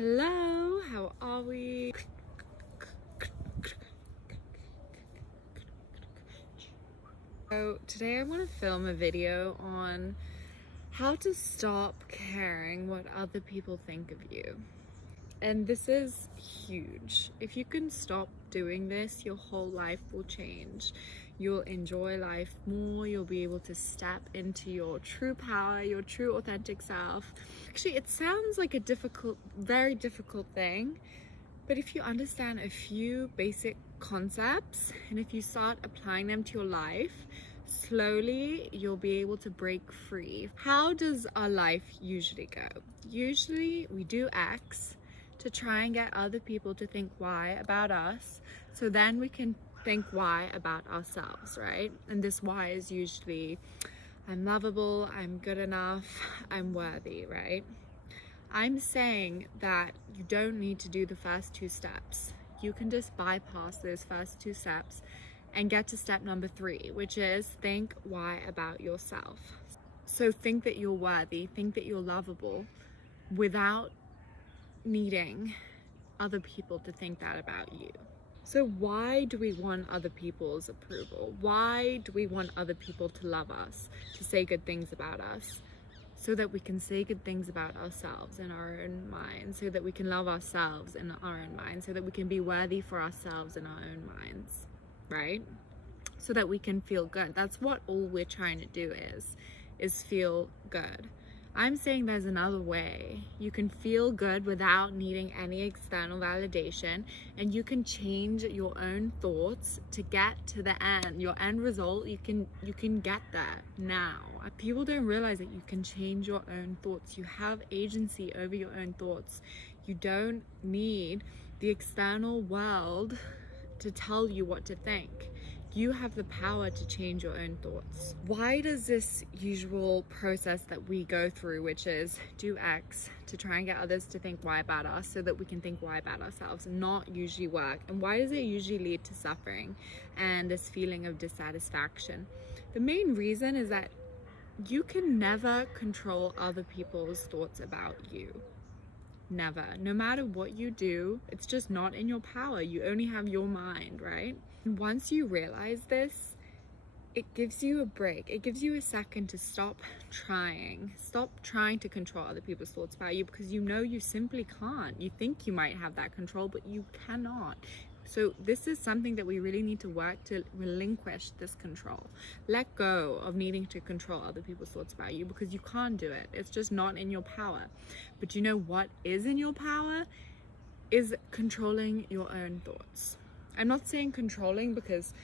Hello, how are we? So today I want to film a video on how to stop caring what other people think of you. And this is huge. If you can stop doing this, your whole life will change. You'll enjoy life more. You'll be able to step into your true power, your true authentic self. Actually, it sounds like a very difficult thing, but if you understand a few basic concepts and if you start applying them to your life, slowly you'll be able to break free. How does our life usually go? Usually we do X to try and get other people to think Y about us, so then we can think Y about ourselves, right? And this Y is usually I'm lovable, I'm good enough, I'm worthy, right? I'm saying that you don't need to do the first two steps. You can just bypass those first two steps and get to step number 3, which is think Y about yourself. So think that you're worthy, think that you're lovable without needing other people to think that about you. So why do we want other people's approval? Why do we want other people to love us, to say good things about us? So that we can say good things about ourselves in our own mind, so that we can love ourselves in our own mind, so that we can be worthy for ourselves in our own minds, right? So that we can feel good. That's what all we're trying to do is feel good. I'm saying there's another way. You can feel good without needing any external validation, and you can change your own thoughts to get to the end. Your end result, you can get there now. People don't realize that you can change your own thoughts. You have agency over your own thoughts. You don't need the external world to tell you what to think. You have the power to change your own thoughts. Why does this usual process that we go through, which is do X to try and get others to think Y about us so that we can think Y about ourselves, not usually work? And why does it usually lead to suffering and this feeling of dissatisfaction? The main reason is that you can never control other people's thoughts about you. Never. No matter what you do, it's just not in your power. You only have your mind, right? And once you realize this, it gives you a break. It gives you a second to stop trying. Stop trying to control other people's thoughts about you, because you know you simply can't. You think you might have that control, but you cannot. So this is something that we really need to work to relinquish this control. Let go of needing to control other people's thoughts about you, because you can't do it. It's just not in your power. But you know what is in your power? Is controlling your own thoughts. I'm not saying controlling, because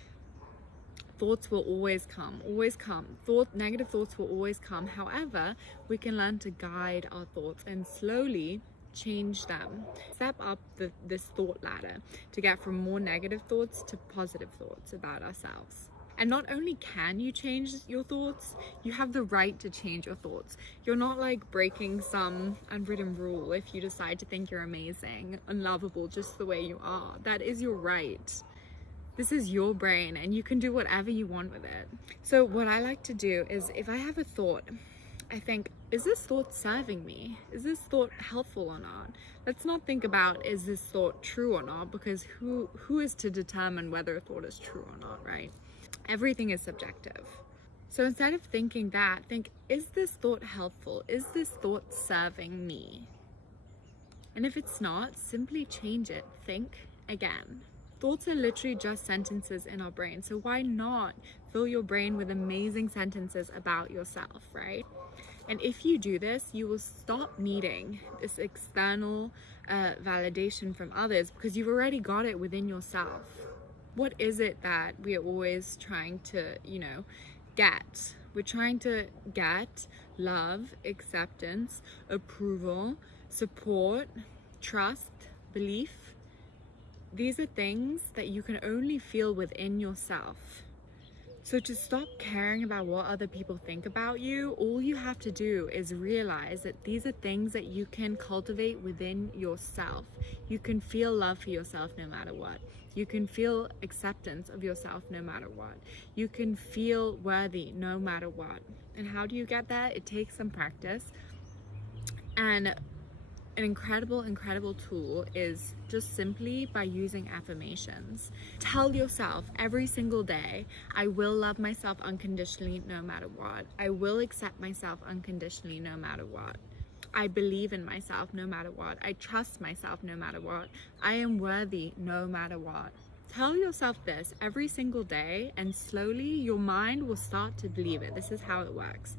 thoughts will always come. Negative thoughts will always come. However, we can learn to guide our thoughts and slowly change them. Step up this thought ladder to get from more negative thoughts to positive thoughts about ourselves. And not only can you change your thoughts, you have the right to change your thoughts. You're not like breaking some unwritten rule if you decide to think you're amazing and lovable just the way you are. That is your right. This is your brain and you can do whatever you want with it. So what I like to do is, if I have a thought, I think, is this thought serving me? Is this thought helpful or not? Let's not think about, is this thought true or not? Because who is to determine whether a thought is true or not, right? Everything is subjective. So instead of thinking that, think, is this thought helpful? Is this thought serving me? And if it's not, simply change it. Think again. Thoughts are literally just sentences in our brain. So why not fill your brain with amazing sentences about yourself, right? And if you do this, you will stop needing this external validation from others, because you've already got it within yourself. What is it that we are always trying to, get? We're trying to get love, acceptance, approval, support, trust, belief. These are things that you can only feel within yourself. So to stop caring about what other people think about you, all you have to do is realize that these are things that you can cultivate within yourself. You can feel love for yourself no matter what. You can feel acceptance of yourself no matter what. You can feel worthy no matter what. And how do you get that? It takes some practice. And an incredible tool is just simply by using affirmations. Tell yourself every single day, I will love myself unconditionally no matter what. I will accept myself unconditionally no matter what. I believe in myself no matter what. I trust myself no matter what. I am worthy no matter what. Tell yourself this every single day, and slowly your mind will start to believe it. This is how it works.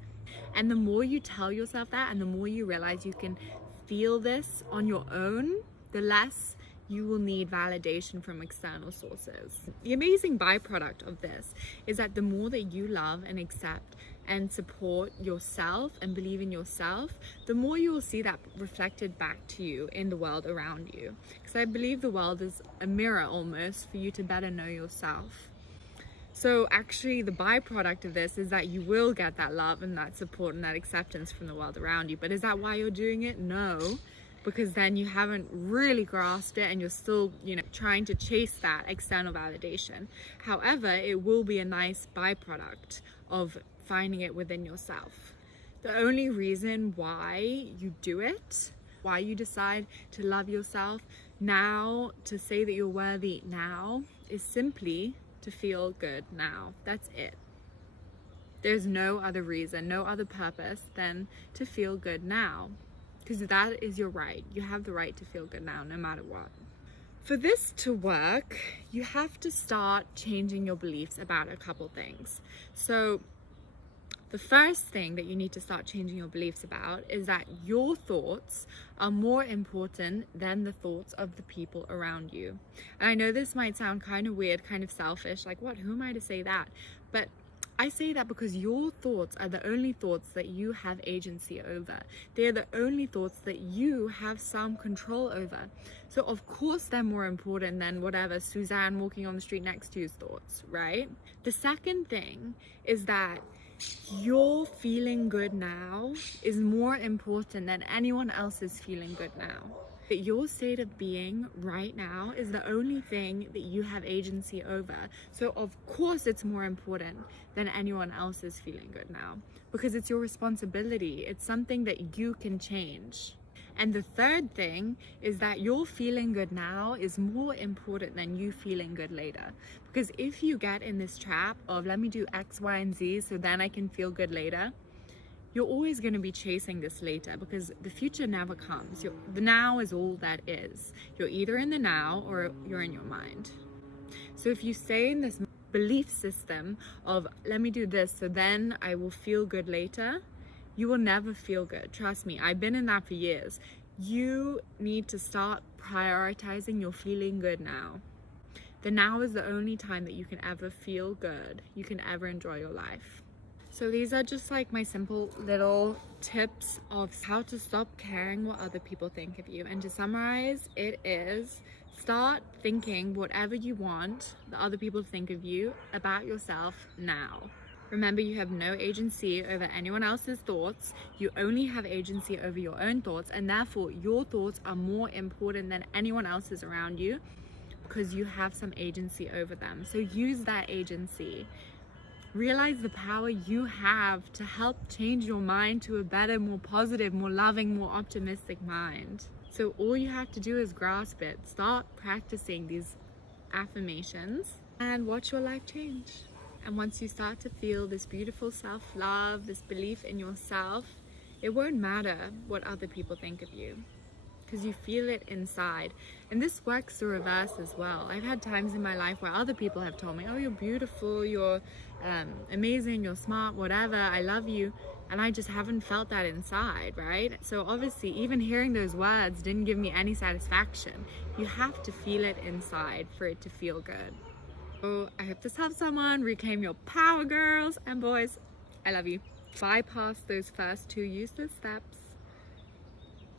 And the more you tell yourself that, and the more you realize you can feel this on your own, the less you will need validation from external sources. The amazing byproduct of this is that the more that you love and accept and support yourself and believe in yourself, the more you will see that reflected back to you in the world around you. Because I believe the world is a mirror almost for you to better know yourself. So actually the byproduct of this is that you will get that love and that support and that acceptance from the world around you. But is that why you're doing it? No, because then you haven't really grasped it and you're still, trying to chase that external validation. However, it will be a nice byproduct of finding it within yourself. The only reason why you do it, why you decide to love yourself now, to say that you're worthy now, is simply to feel good now. That's it. There's no other reason, no other purpose than to feel good now, because that is your right. You have the right to feel good now, no matter what. For this to work, you have to start changing your beliefs about a couple things. So the first thing that you need to start changing your beliefs about is that your thoughts are more important than the thoughts of the people around you. And I know this might sound kind of weird, kind of selfish, like what, who am I to say that? But I say that because your thoughts are the only thoughts that you have agency over. They're the only thoughts that you have some control over. So of course they're more important than whatever Suzanne walking on the street next to you's thoughts, right? The second thing is that your feeling good now is more important than anyone else's feeling good now. That your state of being right now is the only thing that you have agency over. So of course it's more important than anyone else's feeling good now, because it's your responsibility. It's something that you can change. And the third thing is that your feeling good now is more important than you feeling good later. Because if you get in this trap of let me do X, Y, and Z so then I can feel good later, you're always going to be chasing this later, because the future never comes. The now is all that is. You're either in the now or you're in your mind. So if you stay in this belief system of let me do this so then I will feel good later, you will never feel good. Trust me, I've been in that for years. You need to start prioritizing your feeling good now. The now is the only time that you can ever feel good. You can ever enjoy your life. So these are just like my simple little tips of how to stop caring what other people think of you. And to summarize, it is start thinking whatever you want the other people to think of you about yourself now. Remember, you have no agency over anyone else's thoughts. You only have agency over your own thoughts, and therefore your thoughts are more important than anyone else's around you, because you have some agency over them. So use that agency. Realize the power you have to help change your mind to a better, more positive, more loving, more optimistic mind. So all you have to do is grasp it. Start practicing these affirmations and watch your life change. And once you start to feel this beautiful self-love, this belief in yourself, it won't matter what other people think of you, because you feel it inside. And this works the reverse as well. I've had times in my life where other people have told me, oh, you're beautiful, you're amazing, you're smart, whatever, I love you. And I just haven't felt that inside, right? So obviously, even hearing those words didn't give me any satisfaction. You have to feel it inside for it to feel good. So I hope this helps someone. Reclaim your power, girls and boys. I love you. Bypass those first two useless steps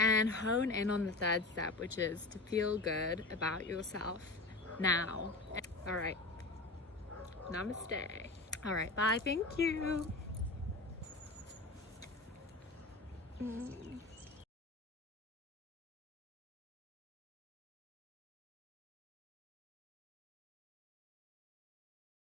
and hone in on the third step, which is to feel good about yourself now. All right. Namaste. All right. Bye. Thank you.